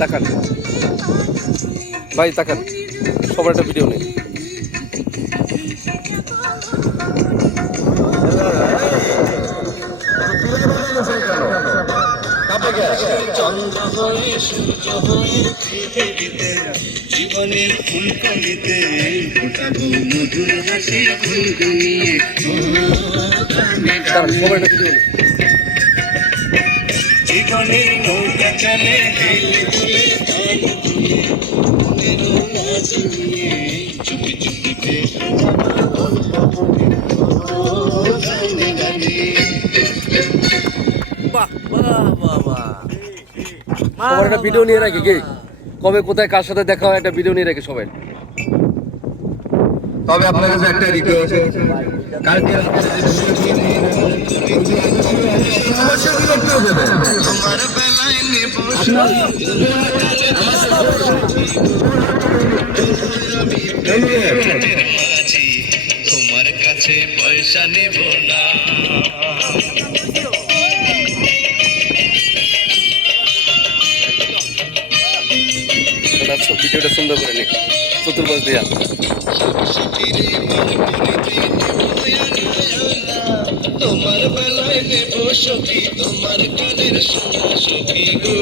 তাকান ভাই, তাকান, সবার একটা ভিডিও নেই। চন্দ্র হয়ে সূর্য হয়ে পৃথিবীতে জীবনের ফুলকলিতে ফোটাবো মধুর হাসি ফুলগুনিয়ে সবার একটা ভিডিও নেই। জীবনের নৌকা চলে হেলে দুলে চুপি চুপিতে সবার একটা ভিডিও নিয়ে রাখি কি, কবে কোথায় কার সাথে দেখা হয় একটা ভিডিও নিয়ে রাখি সবাই। তবে আপনার কাছে একটা রিকোয়েস্ট, কালকে তোমার কাছে পয়সা নেব না। ভিডিওটা সুন্দর করে নি চতুর্পাশ দিয়া। তোমার বেলায় নেব সখী, তোমার কানের সোনা সখী গো,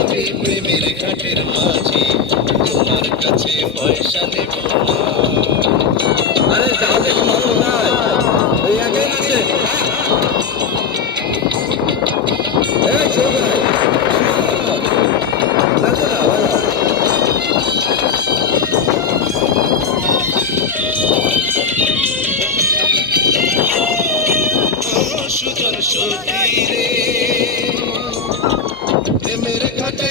আমি প্রেমের ঘাটের মাঝি, তোমার কাছে পয়সা নেব না। আরে যাও দেখো মানুষ নাই, ওই আগে আছে এই ছোট ভাই সুজন সখী রে, প্রেমের ঘাটে